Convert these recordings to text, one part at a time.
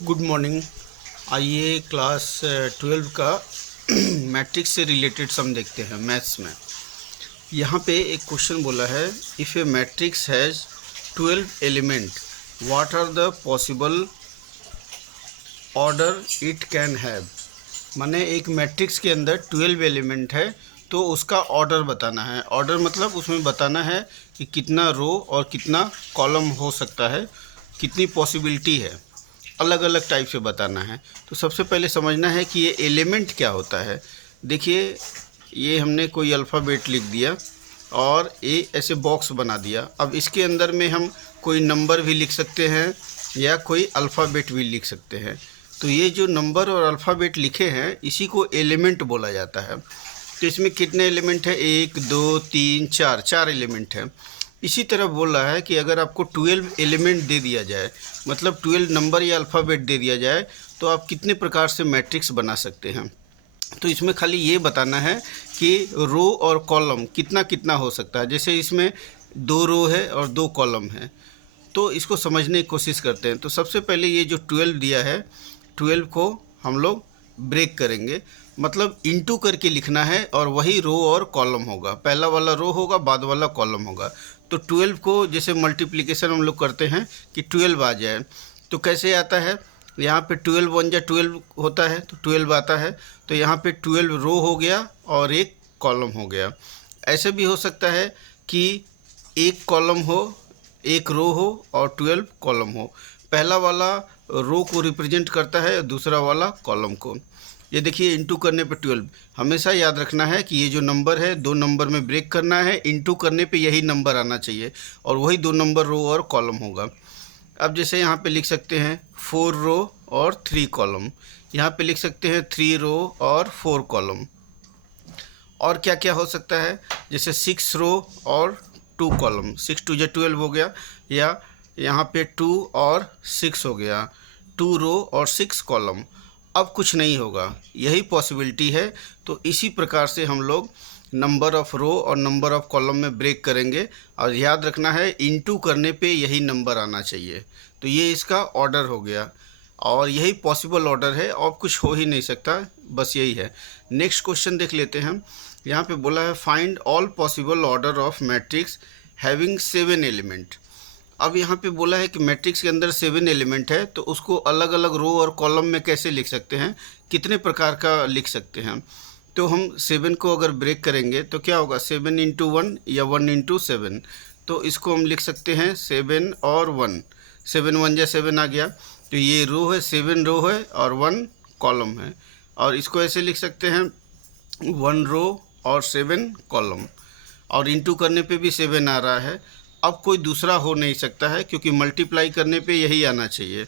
Good morning. आइए class 12 का matrix से रिलेटेड सम देखते हैं मैथ्स में। यहाँ पे एक क्वेश्चन बोला है, if a matrix has 12 element what are the possible order it can have. माने एक मैट्रिक्स के अंदर 12 एलिमेंट है तो उसका ऑर्डर बताना है। ऑर्डर मतलब उसमें बताना है कि कितना रो और कितना कॉलम हो सकता है, कितनी पॉसिबिलिटी है, अलग अलग टाइप से बताना है। तो सबसे पहले समझना है कि ये एलिमेंट क्या होता है। देखिए, ये हमने कोई अल्फ़ाबेट लिख दिया और ये ऐसे बॉक्स बना दिया। अब इसके अंदर में हम कोई नंबर भी लिख सकते हैं या कोई अल्फ़ाबेट भी लिख सकते हैं। तो ये जो नंबर और अल्फ़ाबेट लिखे हैं इसी को एलिमेंट बोला जाता है। तो इसमें कितने एलिमेंट है? 1 2 3 4, 4 एलिमेंट है। इसी तरह बोल रहा है कि अगर आपको 12 एलिमेंट दे दिया जाए, मतलब 12 नंबर या अल्फ़ाबेट दे दिया जाए, तो आप कितने प्रकार से मैट्रिक्स बना सकते हैं। तो इसमें खाली ये बताना है कि रो और कॉलम कितना कितना हो सकता है। जैसे इसमें 2 रो है और 2 कॉलम है, तो इसको समझने की कोशिश करते हैं। तो सबसे पहले ये जो 12 दिया है, 12 को हम लोग ब्रेक करेंगे, मतलब इंटू करके लिखना है और वही रो और कॉलम होगा। पहला वाला रो होगा, बाद वाला कॉलम होगा। तो 12 को जैसे मल्टीप्लिकेशन हम लोग करते हैं कि 12 आ जाए, तो कैसे आता है? यहाँ पे 12 1 जा 12 होता है तो 12 आता है। तो यहाँ पे 12 रो हो गया और एक कॉलम हो गया। ऐसे भी हो सकता है कि एक कॉलम हो, एक रो हो और 12 कॉलम हो। पहला वाला रो को रिप्रेजेंट करता है, दूसरा वाला कॉलम को। ये देखिए, इंटू करने पे 12। हमेशा याद रखना है कि ये जो नंबर है 2 नंबर में ब्रेक करना है, इंटू करने पे यही नंबर आना चाहिए और वही 2 नंबर रो और कॉलम होगा। अब जैसे यहाँ पे लिख सकते हैं 4 रो और 3 कॉलम, यहाँ पे लिख सकते हैं 3 रो और 4 कॉलम। और क्या क्या हो सकता है? जैसे 6 रो और 2 कॉलम, 6 2 जा 12 हो गया, या यहाँ पे 2 और 6 हो गया, 2 रो और 6 कॉलम। अब कुछ नहीं होगा, यही पॉसिबिलिटी है। तो इसी प्रकार से हम लोग नंबर ऑफ़ रो और नंबर ऑफ़ कॉलम में ब्रेक करेंगे और याद रखना है इनटू करने पे यही नंबर आना चाहिए। तो ये इसका ऑर्डर हो गया और यही पॉसिबल ऑर्डर है और कुछ हो ही नहीं सकता, बस यही है। नेक्स्ट क्वेश्चन देख लेते हैं। यहाँ पे बोला है find all possible order of matrix having 7 element. अब यहाँ पे बोला है कि मैट्रिक्स के अंदर 7 एलिमेंट है, तो उसको अलग अलग रो और कॉलम में कैसे लिख सकते हैं, कितने प्रकार का लिख सकते हैं। तो हम 7 को अगर ब्रेक करेंगे तो क्या होगा? 7 इंटू 1 या 1 इंटू 7। तो इसको हम लिख सकते हैं 7 और 1, 7 1 जा 7 आ गया। तो ये रो है, 7 रो है और 1 कॉलम है। और इसको ऐसे लिख सकते हैं 1 रो और 7 कॉलम, और इंटू करने पे भी 7 आ रहा है। अब कोई दूसरा हो नहीं सकता है क्योंकि मल्टीप्लाई करने पे यही आना चाहिए।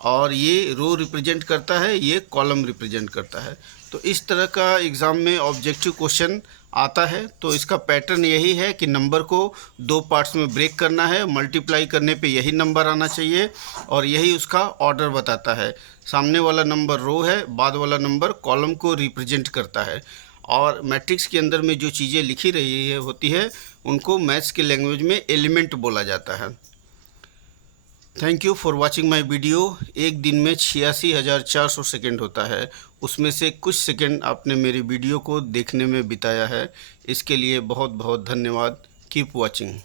और ये रो रिप्रेजेंट करता है, ये कॉलम रिप्रेजेंट करता है। तो इस तरह का एग्ज़ाम में ऑब्जेक्टिव क्वेश्चन आता है। तो इसका पैटर्न यही है कि नंबर को 2 पार्ट्स में ब्रेक करना है, मल्टीप्लाई करने पे यही नंबर आना चाहिए और यही उसका ऑर्डर बताता है। सामने वाला नंबर रो है, बाद वाला नंबर कॉलम को रिप्रेजेंट करता है। और मैट्रिक्स के अंदर में जो चीज़ें लिखी रही है होती है उनको मैथ्स के लैंग्वेज में एलिमेंट बोला जाता है। Thank you for watching my video. एक दिन में 86,400 सेकेंड होता है, उसमें से कुछ सेकेंड आपने मेरी वीडियो को देखने में बिताया है, इसके लिए बहुत बहुत धन्यवाद। Keep watching.